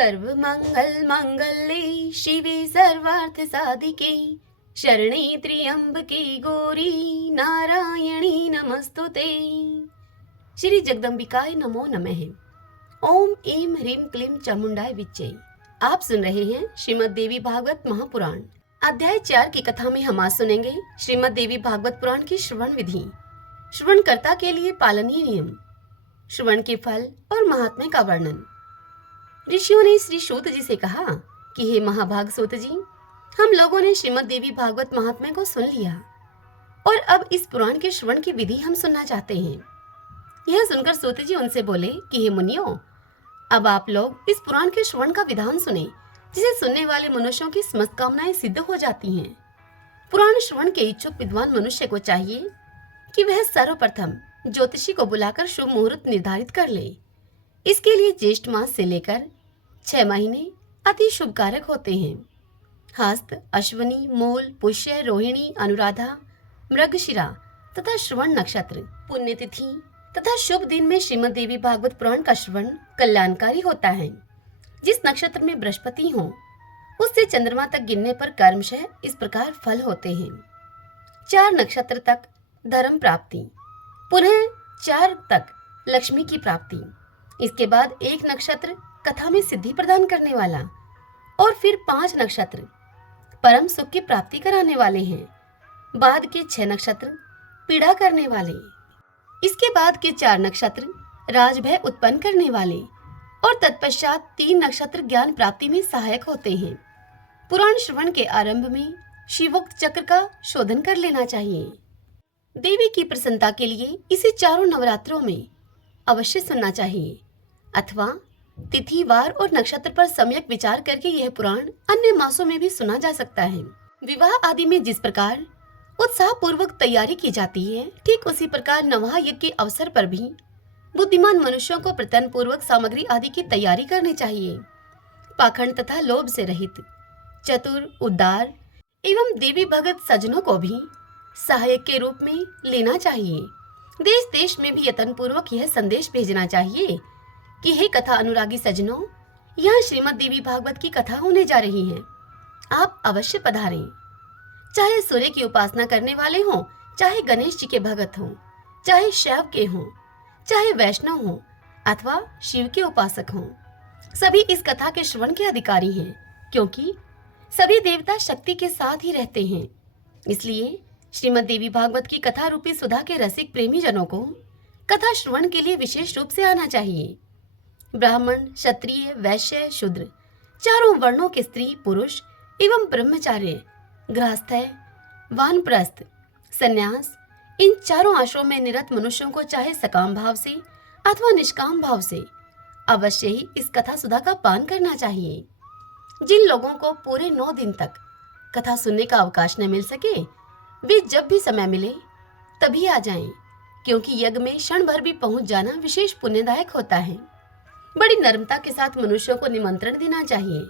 सर्व मंगल मंगले शिवे सर्वार्थ साधिके शरणे त्र्यंबके गौरी नारायणी नमस्तुते। श्री जगदम्बिकाय नमो नमः। ओम ऐं ह्रीं क्लीं चामुंडाय विच्चे। आप सुन रहे हैं श्रीमद् देवी भागवत महापुराण अध्याय 4 की कथा में हम आज सुनेंगे श्रीमद् देवी भागवत पुराण की श्रवण विधि, श्रवणकर्ता के लिए पालनीय नियम, श्रवण के फल और महात्म्य का वर्णन। ऋषियों ने श्री सूत जी से कहा कि हे महाभाग सूत जी, हम लोगों ने श्रीमद् देवी भागवत महात्म्य को सुन लिया और अब इस पुराण के श्रवण की विधि हम सुनना चाहते हैं। यह सुनकर सूत जी उनसे बोले कि हे मुनियों, अब आप लोग इस पुराण के श्रवण का विधान सुने, जिसे सुनने वाले मनुष्यों की समस्त कामनाएं सिद्ध हो जाती हैं। पुराण श्रवण के इच्छुक विद्वान मनुष्य को चाहिए कि वह सर्वप्रथम ज्योतिषी को बुलाकर शुभ मुहूर्त निर्धारित कर ले। इसके लिए ज्येष्ठ मास से लेकर 6 महीने अति शुभ कारक होते हैं। हस्त, अश्वनी, मूल, पुष्य, रोहिणी, अनुराधा, मृगशिरा तथा श्रवण नक्षत्र पुण्यतिथि तथा शुभ दिन में श्रीमद् देवी भागवत पुराण का श्रवण कल्याणकारी होता है। जिस नक्षत्र में बृहस्पति हो उससे चंद्रमा तक गिनने पर कर्मशः इस प्रकार फल होते हैं। 4 नक्षत्र तक धर्म प्राप्ति, पुनः 4 तक लक्ष्मी की प्राप्ति, इसके बाद 1 नक्षत्र कथा में सिद्धि प्रदान करने वाला और फिर 5 नक्षत्र परम सुख की प्राप्ति कराने वाले हैं। बाद के 6 नक्षत्र पीड़ा करने वाले, इसके बाद के 4 नक्षत्र राजभय उत्पन्न करने वाले और तत्पश्चात 3 नक्षत्र ज्ञान प्राप्ति में सहायक होते हैं। पुराण श्रवण के आरंभ में शिवोक्त चक्र का शोधन कर लेना चाहिए। देवी की प्रसन्नता के लिए इसे चारों नवरात्रों में अवश्य सुनना चाहिए, अथवा तिथि, वार और नक्षत्र पर सम्यक विचार करके यह पुराण अन्य मासों में भी सुना जा सकता है। विवाह आदि में जिस प्रकार उत्साह पूर्वक तैयारी की जाती है, ठीक उसी प्रकार नवहा यज्ञ के अवसर पर भी बुद्धिमान मनुष्यों को प्रयत्न पूर्वक सामग्री आदि की तैयारी करनी चाहिए। पाखंड तथा लोभ से रहित, चतुर, उदार एवं देवी भगत सज्जनों को भी सहायक के रूप में लेना चाहिए। देश देश में भी यत्न पूर्वक यह संदेश भेजना चाहिए कि हे कथा अनुरागी सज्जनों, यहाँ श्रीमद् देवी भागवत की कथा होने जा रही है, आप अवश्य पधारें। चाहे सूर्य की उपासना करने वाले हों, चाहे गणेश जी के भगत हों, चाहे शैव के हों, चाहे वैष्णव हों अथवा शिव के उपासक हों, सभी इस कथा के श्रवण के अधिकारी हैं, क्योंकि सभी देवता शक्ति के साथ ही रहते हैं। इसलिए श्रीमद् देवी भागवत की कथा रूपी सुधा के रसिक प्रेमी जनों को कथा श्रवण के लिए विशेष रूप से आना चाहिए। ब्राह्मण, क्षत्रिय, वैश्य, शूद्र, चारों वर्णों के स्त्री, पुरुष एवं ब्रह्मचार्य, गृहस्थ, वानप्रस्थ, सन्यास, इन चारों आश्रमों में निरत मनुष्यों को चाहे सकाम भाव से अथवा निष्काम भाव से अवश्य ही इस कथा सुधा का पान करना चाहिए। जिन लोगों को पूरे 9 दिन तक कथा सुनने का अवकाश न मिल सके, वे जब भी समय मिले तभी आ जाएं, क्योंकि यज्ञ में क्षण भर भी पहुंच जाना विशेष पुण्यदायक होता है। बड़ी नम्रता के साथ मनुष्यों को निमंत्रण देना चाहिए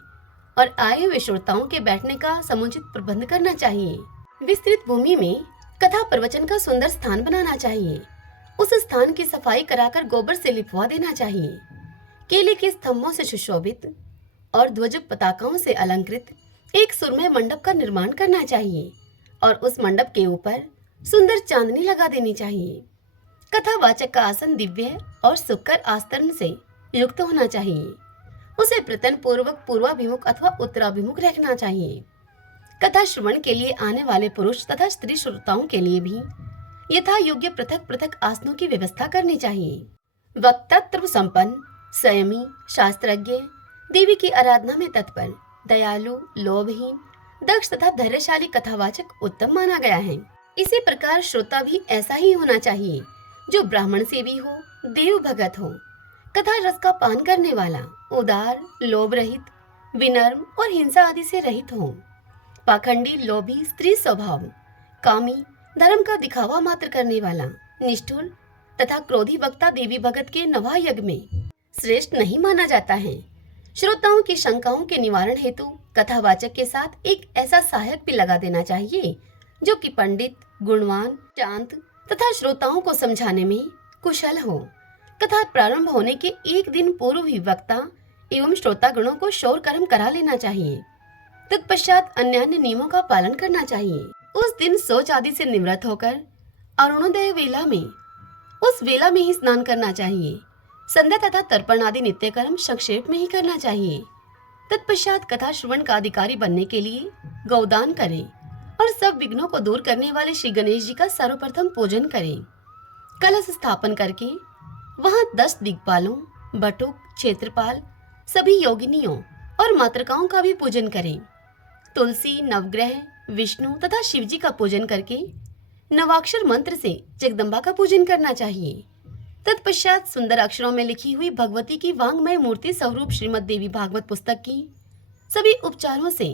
और आए हुए श्रोताओं के बैठने का समुचित प्रबंध करना चाहिए। विस्तृत भूमि में कथा प्रवचन का सुंदर स्थान बनाना चाहिए। उस स्थान की सफाई कराकर गोबर से लिपवा देना चाहिए। केले के स्तंभों से सुशोभित और ध्वज पताकाओं से अलंकृत एक सुरमय मंडप का निर्माण करना चाहिए और उस मंडप के ऊपर सुंदर चांदनी लगा देनी चाहिए। कथावाचक का आसन दिव्य और सुखकर आस्तरण से युक्त होना चाहिए। उसे प्रयत्न पूर्वक पूर्वाभिमुख अथवा उत्तराभिमुख रखना चाहिए। कथा श्रवण के लिए आने वाले पुरुष तथा स्त्री श्रोताओं के लिए भी यथा योग्य पृथक पृथक आसनों की व्यवस्था करनी चाहिए। वक्तृत्व संपन्न, संयमी, शास्त्रज्ञ, देवी की आराधना में तत्पर, दयालु, लोभहीन, दक्ष तथा धैर्यशाली कथावाचक उत्तम माना गया है। इसी प्रकार श्रोता भी ऐसा ही होना चाहिए, जो ब्राह्मण सेवी हो, देव भगत हो, कथा रस का पान करने वाला, उदार, लोभ रहित, विनम्र और हिंसा आदि से रहित हो। पाखंडी, लोभी, स्त्री स्वभाव, कामी, धर्म का दिखावा मात्र करने वाला, निष्ठुर तथा क्रोधी वक्ता देवी भगत के नवहा यज्ञ में श्रेष्ठ नहीं माना जाता है। श्रोताओं की शंकाओं के निवारण हेतु कथावाचक के साथ एक ऐसा सहायक भी लगा देना चाहिए, जो कि पंडित, गुणवान, शांत तथा श्रोताओं को समझाने में कुशल हो। कथा प्रारंभ होने के 1 दिन पूर्व ही वक्ता एवं श्रोतागणों को शौर कर्म करा लेना चाहिए। तत्पश्चात अन्य नियमों का पालन करना चाहिए। उस दिन शौच आदि से निवृत्त होकर अरुणोदय वेला में उस वेला में ही स्नान करना चाहिए। संध्या तथा तर्पण आदि नित्य कर्म संक्षेप में ही करना चाहिए। तत्पश्चात कथा श्रवण का अधिकारी बनने के लिए गौदान करें और सब विघ्नों को दूर करने वाले श्री गणेश जी का सर्वप्रथम पूजन करें। कलश स्थापन करके वहां 10 दिक्पालों, बटुक, क्षेत्रपाल, सभी योगिनियों और मातृकाओं का भी पूजन करें। तुलसी, नवग्रह, विष्णु तथा शिव जी का पूजन करके नवाक्षर मंत्र से जगदम्बा का पूजन करना चाहिए। तत्पश्चात सुंदर अक्षरों में लिखी हुई भगवती की वांग्मय मूर्ति स्वरूप श्रीमद् देवी भागवत पुस्तक की सभी उपचारों से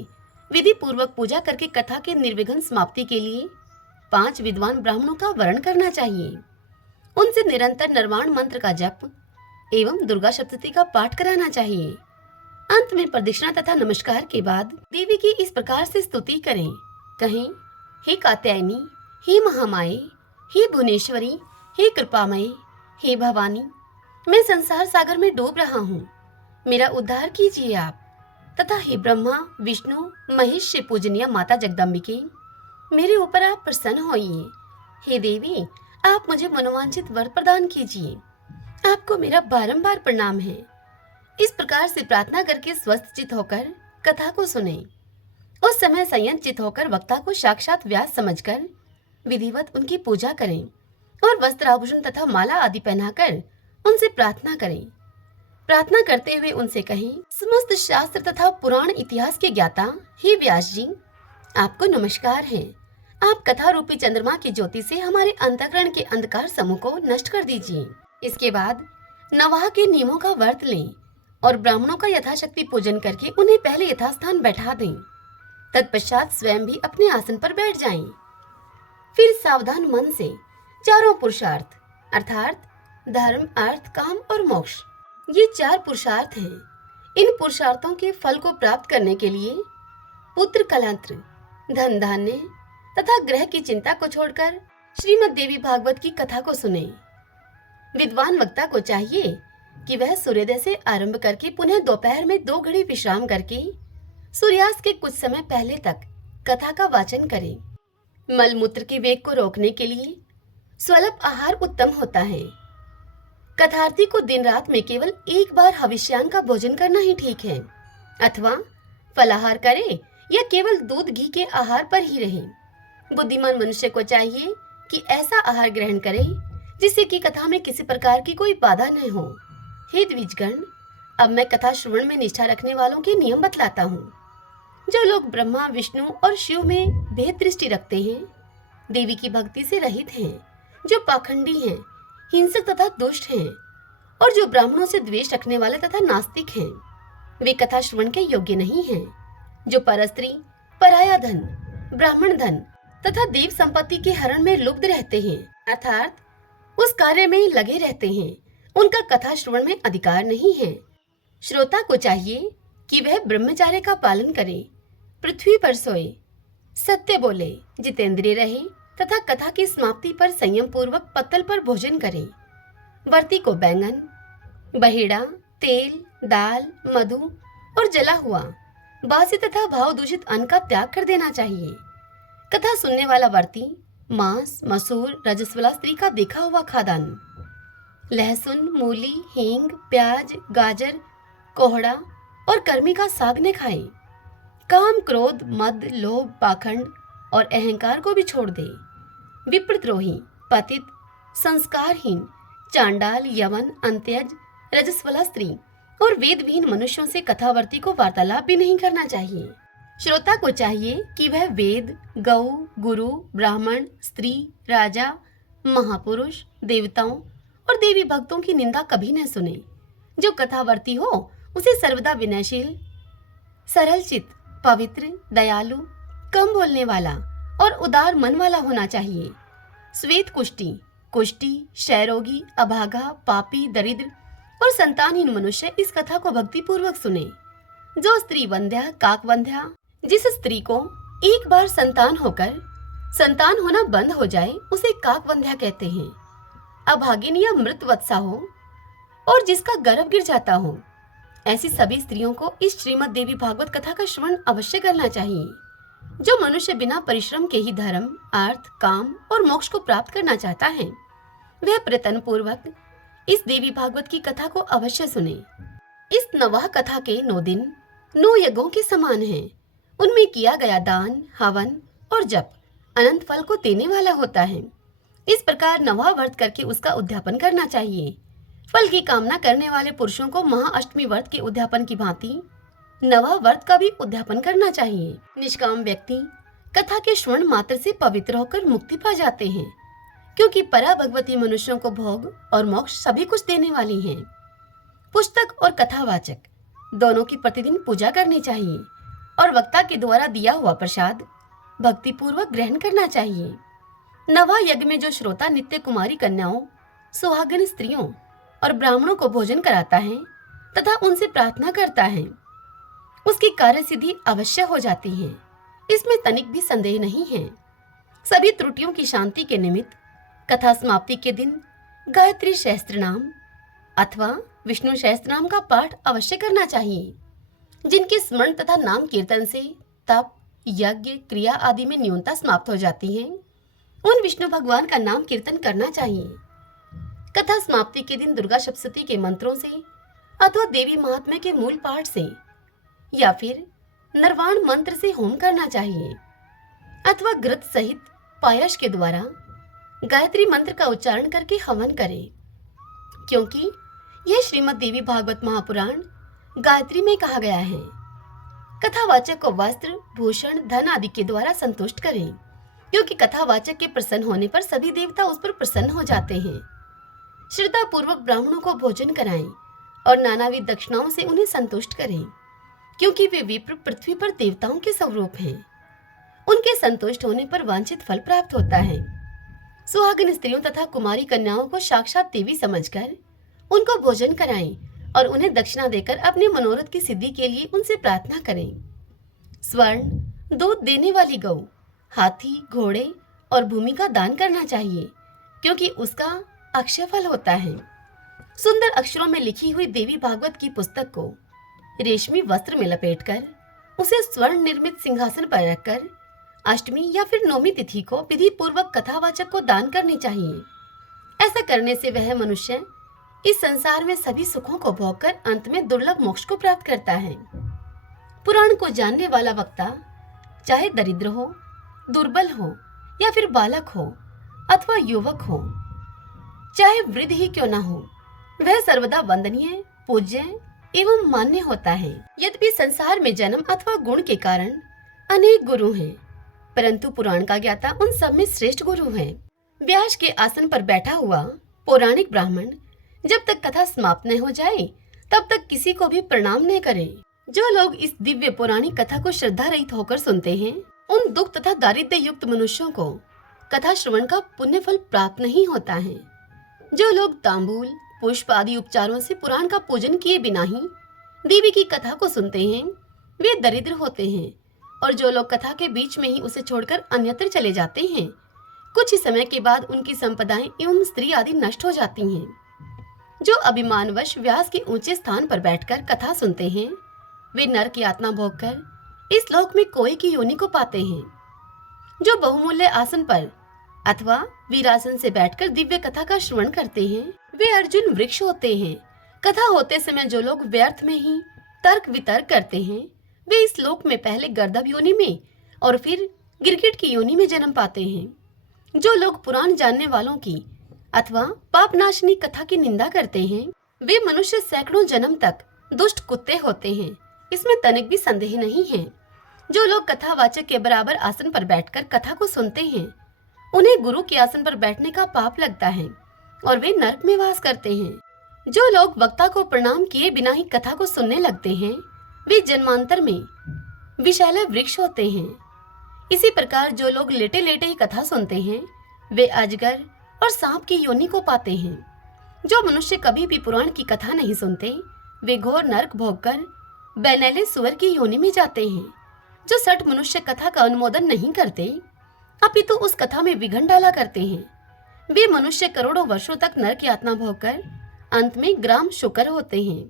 विधि पूर्वक पूजा करके कथा के निर्विघ्न समाप्ति के लिए 5 विद्वान ब्राह्मणों का वर्ण करना चाहिए। उनसे निरंतर निर्वाण मंत्र का जप एवं दुर्गा सप्तशती का पाठ कराना चाहिए। अंत में प्रदक्षिणा तथा नमस्कार के बाद देवी की इस प्रकार से स्तुति करें। कहें, हे कात्यायनी, हे महामाये, हे भुवनेश्वरी, हे कृपामयी, हे भवानी, मैं संसार सागर में डूब रहा हूँ, मेरा उद्धार कीजिए आप। तथा हे ब्रह्मा, विष्णु, महेश से पूजनीय माता जगदम्बिके, मेरे ऊपर आप प्रसन्न होइए। हे देवी, आप मुझे मनोवांछित वर प्रदान कीजिए। आपको मेरा बारंबार प्रणाम है। इस प्रकार से प्रार्थना करके स्वस्थ चित होकर कथा को सुने। उस समय संयत चित होकर वक्ता को साक्षात व्यास समझकर विधिवत उनकी पूजा करें और वस्त्र आभूषण तथा माला आदि पहनाकर उनसे प्रार्थना करें। प्रार्थना करते हुए उनसे कहें, समस्त शास्त्र तथा पुराण इतिहास के ज्ञाता हे व्यास जी, आपको नमस्कार है। आप कथा रूपी चंद्रमा की ज्योति से हमारे अंतःकरण के अंधकार समूह को नष्ट कर दीजिए। इसके बाद नवाह के नियमों का व्रत लें और ब्राह्मणों का यथाशक्ति पूजन करके उन्हें पहले यथास्थान बैठा दें। तत्पश्चात स्वयं भी अपने आसन पर बैठ जाएं। फिर सावधान मन से चारों पुरुषार्थ अर्थात धर्म, अर्थ, काम और मोक्ष, ये 4 पुरुषार्थ हैं। इन पुरुषार्थों के फल को प्राप्त करने के लिए पुत्र कलंत्र, धन धान्य तथा ग्रह की चिंता को छोड़कर श्रीमद् देवी भागवत की कथा को सुने। विद्वान वक्ता को चाहिए कि वह सूर्योदय से आरंभ करके पुनः दोपहर में 2 घड़ी विश्राम करके सूर्यास्त के कुछ समय पहले तक कथा का वाचन करे। मल मूत्र के वेग को रोकने के लिए स्वल्प आहार उत्तम होता है। कथार्थी को दिन रात में केवल एक बार हविष्यान का भोजन करना ही ठीक है, अथवा फलाहार करे या केवल दूध घी के आहार पर ही रहे। बुद्धिमान मनुष्य को चाहिए कि ऐसा आहार ग्रहण करे जिससे कि कथा में किसी प्रकार की कोई बाधा न हो। हे द्विजगण, अब मैं कथा श्रवण में निष्ठा रखने वालों के नियम बतलाता हूँ। जो लोग ब्रह्मा, विष्णु और शिव में भेद दृष्टि रखते हैं, देवी की भक्ति से रहित हैं, जो पाखंडी हैं, हिंसक तथा दुष्ट हैं और जो ब्राह्मणों से द्वेष रखने वाले तथा नास्तिक हैं, वे कथा श्रवण के योग्य नहीं हैं। जो परस्त्री, पराया धन, ब्राह्मण धन तथा देव संपत्ति के हरण में लुब्ध रहते हैं, अर्थात उस कार्य में लगे रहते हैं, उनका कथा श्रवण में अधिकार नहीं है। श्रोता को चाहिए कि वह ब्रह्मचार्य का पालन करे, पृथ्वी पर सोए, सत्य बोले, जितेंद्रिय रहे तथा कथा की समाप्ति पर संयम पूर्वक पत्तल पर भोजन करे। वर्ती को बैंगन, बहेड़ा, तेल, दाल, मधु और जला हुआ बासी तथा भाव दूषित अन्न का त्याग कर देना चाहिए। कथा सुनने वाला वर्ती मांस, मसूर, रजस्वला स्त्री का देखा हुआ खाद्यान्न, लहसुन, मूली, हींग, प्याज, गाजर, कोहड़ा और कर्मी का साग न खाए। काम, क्रोध, मद, लोभ, पाखंड और अहंकार को भी छोड़ दे। विप्रद्रोही, पतित, संस्कारहीन, चांडाल, यवन, अंत्यज, रजस्वला स्त्री और वेदविहीन मनुष्यों से कथावर्ती को वार्तालाप भी नहीं करना चाहिए। श्रोता को चाहिए कि वह वेद, गौ, गुरु, ब्राह्मण, स्त्री, राजा, महापुरुष, देवताओं और देवी भक्तों की निंदा कभी न सुने। जो कथावर्ती हो उसे सर्वदा विनयशील, सरल चित्त, पवित्र, दयालु, कम बोलने वाला और उदार मन वाला होना चाहिए। श्वेत कुष्ठी, क्षयरोगी, अभागा, पापी, दरिद्र और संतानहीन मनुष्य इस कथा को भक्ति पूर्वक सुने। जो स्त्री वंध्या, काकवंध्या, जिस स्त्री को एक बार संतान होकर संतान होना बंद हो जाए उसे काकवंध्या कहते हैं। अभागिन या मृत वत्सा हो और जिसका गर्भ गिर जाता हो ऐसी सभी स्त्रियों को इस श्रीमद् देवी भागवत कथा का श्रवण अवश्य करना चाहिए। जो मनुष्य बिना परिश्रम के ही धर्म, अर्थ, काम और मोक्ष को प्राप्त करना चाहता है, वह प्रयत्न पूर्वक इस देवी भागवत की कथा को अवश्य सुने। इस नवाह कथा के 9 दिन 9 यज्ञों के समान हैं। उनमें किया गया दान, हवन और जप अनंत फल को देने वाला होता है। इस प्रकार नवाह व्रत करके उसका उद्यापन करना चाहिए। फल की कामना करने वाले पुरुषों को महाअष्टमी व्रत के उद्यापन की भांति नवाह व्रत का भी उद्यापन करना चाहिए। निष्काम व्यक्ति कथा के श्रवण मात्र से पवित्र होकर मुक्ति पा जाते हैं, क्योंकि परा भगवती मनुष्यों को भोग और मोक्ष सभी कुछ देने वाली हैं। पुस्तक और कथावाचक दोनों की प्रतिदिन पूजा करनी चाहिए और वक्ता के द्वारा दिया हुआ प्रसाद भक्ति पूर्वक ग्रहण करना चाहिए। नवाह यज्ञ में जो श्रोता नित्य कुमारी कन्याओं, सुहागन स्त्रियों और ब्राह्मणों को भोजन कराता है तथा उनसे प्रार्थना करता है, उसकी कार्य सिद्धि अवश्य हो जाती है। इसमें तनिक भी संदेह नहीं है। सभी त्रुटियों की शांति के निमित्त कथा समाप्ति के दिन गायत्री सहस्त्र नाम अथवा विष्णु सहस्त्र नाम का पाठ अवश्य करना चाहिए। जिनके स्मरण तथा नाम कीर्तन से तप, यज्ञ, क्रिया आदि में न्यूनता समाप्त हो जाती है, उन विष्णु भगवान का नाम कीर्तन करना चाहिए। कथा समाप्ति के दिन दुर्गा सप्तशती के मंत्रों से अथवा देवी महात्म्य के मूल पाठ से या फिर निर्वाण मंत्र से होम करना चाहिए अथवा घृत सहित पायस के द्वारा गायत्री मंत्र का उच्चारण करके हवन करें, क्योंकि यह श्रीमद् देवी भागवत महापुराण गायत्री में कहा गया है। कथावाचक को वस्त्र, भूषण, धन आदि के द्वारा संतुष्ट करें, क्योंकि कथावाचक के प्रसन्न होने पर सभी देवता उस पर प्रसन्न हो जाते हैं। श्रद्धा पूर्वक ब्राह्मणों को भोजन कराएं और नानाविध दक्षिणाओं से उन्हें संतुष्ट करें, क्योंकि वे विप्र पृथ्वी पर देवताओं के स्वरूप हैं। उनके संतुष्ट होने पर वांछित फल प्राप्त होता है। सुहागन स्त्रियों तथा कुमारी कन्याओं को साक्षात देवी समझकर उनको भोजन कराएं और उन्हें दक्षिणा देकर अपने मनोरथ की सिद्धि के लिए उनसे प्रार्थना करें। स्वर्ण, दूध देने वाली गौ, हाथी, घोड़े और भूमि का दान करना चाहिए, क्योंकि उसका अक्षय फल होता है। सुंदर अक्षरों में लिखी हुई देवी भागवत की पुस्तक को रेशमी वस्त्र में लपेटकर उसे स्वर्ण निर्मित सिंहासन पर रखकर अष्टमी या फिर नौमी तिथि को विधि पूर्वक कथावाचक को दान करनी चाहिए। ऐसा करने से वह मनुष्य इस संसार में सभी सुखों को भोगकर अंत में दुर्लभ मोक्ष को प्राप्त करता है। पुराण को जानने वाला वक्ता चाहे दरिद्र हो, दुर्बल हो या फिर बालक हो अथवा युवक हो, चाहे वृद्ध ही क्यों न हो, वह सर्वदा वंदनीय, पूज्य एवं मान्य होता है। यद्यपि संसार में जन्म अथवा गुण के कारण अनेक गुरु हैं, परंतु पुराण का ज्ञाता उन सब में श्रेष्ठ गुरु है। व्यास के आसन पर बैठा हुआ पौराणिक ब्राह्मण जब तक कथा समाप्त न हो जाए तब तक किसी को भी प्रणाम न करे। जो लोग इस दिव्य पौराणिक कथा को श्रद्धा रहित होकर सुनते हैं, उन दुख तथा दारिद्र्य युक्त मनुष्यों को कथा श्रवण का पुण्य फल प्राप्त नहीं होता है। जो लोग तांबूल, पुष्प आदि उपचारों से पुराण का पूजन किए बिना ही देवी की कथा को सुनते हैं, वे दरिद्र होते हैं। और जो लोग कथा के बीच में ही उसे छोड़कर अन्यत्र चले जाते हैं, कुछ ही समय के बाद उनकी संपदाएं एवं स्त्री आदि नष्ट हो जाती हैं। जो अभिमानवश व्यास के ऊंचे स्थान पर बैठकर कथा सुनते हैं, वे नरक की यातना भोगकर इस लोक में कोई की योनि को पाते हैं। जो बहुमूल्य आसन पर अथवा वीरासन से बैठकर दिव्य कथा का श्रवण करते हैं, वे अर्जुन वृक्ष होते हैं। कथा होते समय जो लोग व्यर्थ में ही तर्क वितर्क करते हैं, वे इस लोक में पहले गर्दभ योनि में और फिर गिरगिट की योनि में जन्म पाते हैं। जो लोग पुराण जानने वालों की अथवा पापनाशनी कथा की निंदा करते हैं, वे मनुष्य सैकड़ों जन्म तक दुष्ट कुत्ते होते हैं। इसमें तनिक भी संदेह नहीं है। जो लोग कथावाचक के बराबर आसन पर बैठकर कथा को सुनते हैं, उन्हें गुरु के आसन पर बैठने का पाप लगता है और वे नरक में वास करते हैं। जो लोग वक्ता को प्रणाम किए बिना ही कथा को सुनने लगते हैं, वे जन्मांतर में विषैले वृक्ष होते हैं। इसी प्रकार जो लोग लेटे लेटे ही कथा सुनते हैं, वे अजगर और सांप की योनि को पाते हैं। जो मनुष्य कभी भी पुराण की कथा नहीं सुनते, वे घोर नरक भोगकर बैनैले सुअर की योनि में जाते हैं। जो सठ मनुष्य कथा का अनुमोदन नहीं करते, अपितु उस कथा में विघन डाला करते हैं, वे मनुष्य करोड़ों वर्षों तक नरक यातना भोगकर अंत में ग्राम शुकर होते हैं।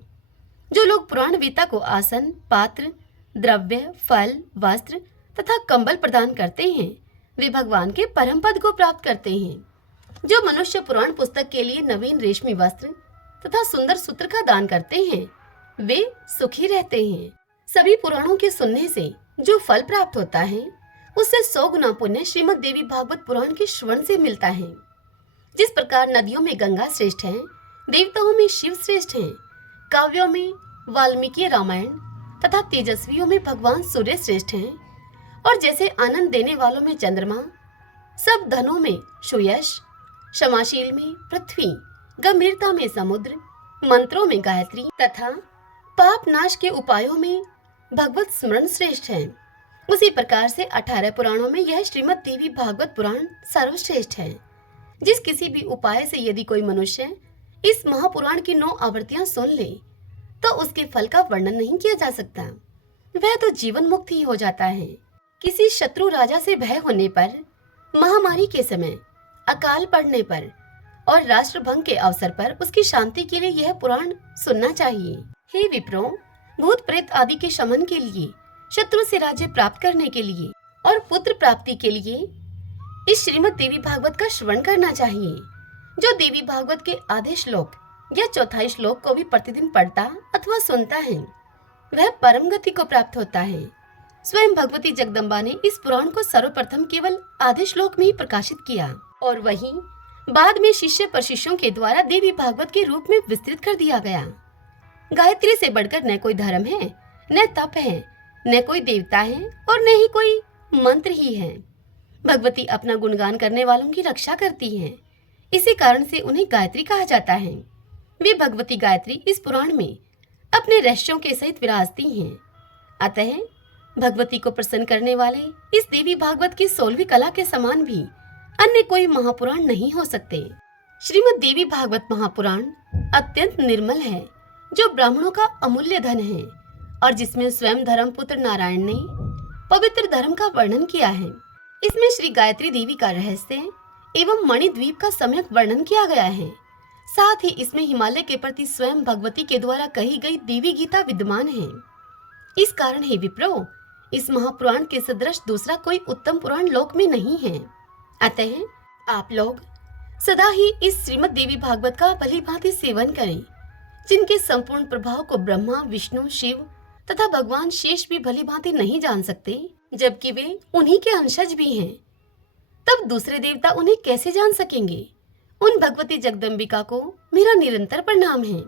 जो लोग पुराण वेता को आसन, पात्र, द्रव्य, फल, वस्त्र तथा कंबल प्रदान करते हैं, वे भगवान के परम पद को प्राप्त करते हैं। जो मनुष्य पुराण पुस्तक के लिए नवीन रेशमी वस्त्र तथा सुंदर सूत्र का दान करते हैं, वे सुखी रहते हैं। सभी पुराणों के सुनने से जो फल प्राप्त होता है, उससे 100 गुना पुण्य श्रीमद् देवी भागवत पुराण के श्रवण से मिलता है। जिस प्रकार नदियों में गंगा श्रेष्ठ है, देवताओं में शिव श्रेष्ठ है, काव्यों में वाल्मीकि रामायण तथा तेजस्वियों में भगवान सूर्य श्रेष्ठ हैं, और जैसे आनंद देने वालों में चंद्रमा, सब धनों में सुयश, क्षमाशील में पृथ्वी, गंभीरता में समुद्र, मंत्रों में गायत्री तथा पाप नाश के उपायों में भगवत स्मरण श्रेष्ठ है, उसी प्रकार से 18 पुराणों में यह श्रीमद् देवी भागवत पुराण सर्वश्रेष्ठ है। जिस किसी भी उपाय से यदि कोई मनुष्य इस महापुराण की 9 आवृत्तियां सुन ले, तो उसके फल का वर्णन नहीं किया जा सकता। वह तो जीवन मुक्त ही हो जाता है। किसी शत्रु राजा से भय होने पर, महामारी के समय, अकाल पड़ने पर और राष्ट्रभंग के अवसर पर उसकी शांति के लिए यह पुराण सुनना चाहिए। हे विप्रो, भूत प्रेत आदि के शमन के लिए, शत्रु से राज्य प्राप्त करने के लिए और पुत्र प्राप्ति के लिए इस श्रीमद् देवी भागवत का श्रवण करना चाहिए। जो देवी भागवत के आधे श्लोक या चौथाई श्लोक को भी प्रतिदिन पढ़ता अथवा सुनता है, वह परम गति को प्राप्त होता है। स्वयं भगवती जगदम्बा ने इस पुराण को सर्वप्रथम केवल आधे श्लोक में ही प्रकाशित किया और वही बाद में शिष्य प्रशिष्यों के द्वारा देवी भागवत के रूप में विस्तृत कर दिया गया। गायत्री से बढ़कर न कोई धर्म है, न तप है, न कोई देवता है और न ही कोई मंत्र ही है। भगवती अपना गुणगान करने वालों की रक्षा करती हैं। इसी कारण से उन्हें गायत्री कहा जाता है। वे भगवती गायत्री इस पुराण में अपने रहस्यों के सहित विराजती हैं। अतः भगवती को प्रसन्न करने वाले इस देवी भागवत की 16वीं कला के समान भी अन्य कोई महापुराण नहीं हो सकते। श्रीमद् देवी भागवत महापुराण अत्यंत निर्मल है, जो ब्राह्मणों का अमूल्य धन है और जिसमें स्वयं धर्मपुत्र नारायण ने पवित्र धर्म का वर्णन किया है। इसमें श्री गायत्री देवी का रहस्य एवं मणिद्वीप का सम्यक वर्णन किया गया है। साथ ही इसमें हिमालय के प्रति स्वयं भगवती के द्वारा कही गई देवी गीता विद्यमान है। इस कारण हे विप्रो, इस महापुराण के सदृश दूसरा कोई उत्तम पुराण लोक में नहीं है। अतः आप लोग सदा ही इस श्रीमद् देवी भागवत का भली भांति सेवन करें, जिनके संपूर्ण प्रभाव को ब्रह्मा, विष्णु, शिव तथा भगवान शेष भी भली भांति नहीं जान सकते, जबकि वे उन्हीं के अंशज भी हैं। तब दूसरे देवता उन्हें कैसे जान सकेंगे? उन भगवती जगदम्बिका को मेरा निरंतर प्रणाम है,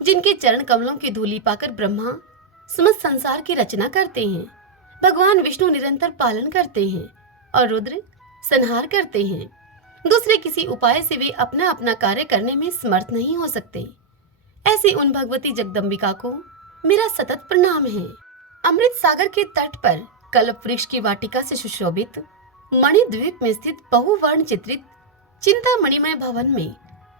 जिनके चरण कमलों की धूली पाकर ब्रह्मा समस्त संसार की रचना करते हैं, भगवान विष्णु निरंतर पालन करते हैं और रुद्र संहार करते हैं। दूसरे किसी उपाय से वे अपना अपना कार्य करने में समर्थ नहीं हो सकते। ऐसे उन भगवती जगदम्बिका को मेरा सतत प्रणाम है। अमृत सागर के तट पर कल्प वृक्ष की वाटिका से सुशोभित मणिद्वीप में स्थित बहुवर्ण चित्रित चिंतामणिमय भवन में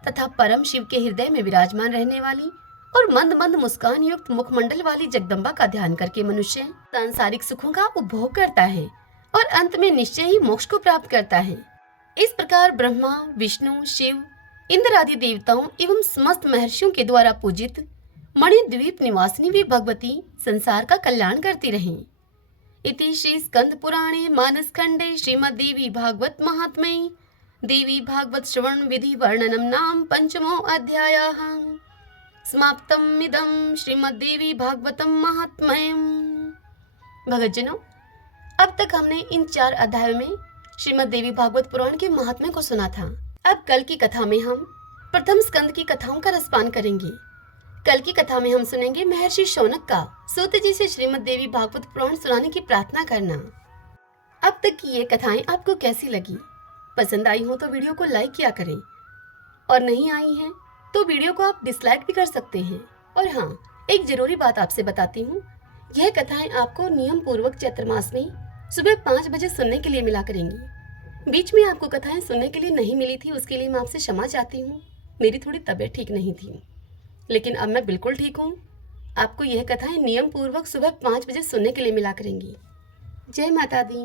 तथा परम शिव के हृदय में विराजमान रहने वाली और मंद मंद मुस्कान युक्त मुखमंडल वाली जगदम्बा का ध्यान करके मनुष्य सांसारिक सुखों का उपभोग करता है और अंत में निश्चय ही मोक्ष को प्राप्त करता है। इस प्रकार ब्रह्मा, विष्णु, शिव, इंद्र आदि देवताओं एवं समस्त महर्षियों के द्वारा पूजित मणिद्वीप निवासिनी वे भगवती संसार का कल्याण करती रहें। इति श्री स्कंद पुराणे मानसखंडे श्रीमद् देवी भागवत महात्म्ये देवी भागवत श्रवण विधि वर्णनम नाम पंचमो अध्यायः समाप्तम् इदं श्रीमद् देवी भागवतम महात्म्यम्। भगतजनों, अब तक हमने इन 4 अध्यायों में श्रीमद् देवी भागवत पुराण के महात्म्य को सुना था। अब कल की कथा में हम प्रथम स्कंद की कथाओं का रसपान करेंगे। कल की कथा में हम सुनेंगे महर्षि शौनक का सूत जी से श्रीमद् देवी भागवत पुराण सुनाने की प्रार्थना करना। अब तक की ये कथाएं आपको कैसी लगी? पसंद आई हो तो वीडियो को लाइक किया करें, और नहीं आई हैं तो वीडियो को आप डिसलाइक भी कर सकते हैं। और हाँ, एक जरूरी बात आपसे बताती हूँ, यह कथाएं आपको नियम पूर्वक चैत्र मास में सुबह 5 बजे सुनने के लिए मिला करेंगी। बीच में आपको कथाएं सुनने के लिए नहीं मिली थी, उसके लिए मैं आपसे क्षमा चाहती हूँ। मेरी थोड़ी तबीयत ठीक नहीं थी, लेकिन अब मैं बिल्कुल ठीक हूँ। आपको यह कथाएं नियम पूर्वक सुबह 5 बजे सुनने के लिए मिला करेंगी। जय माता दी।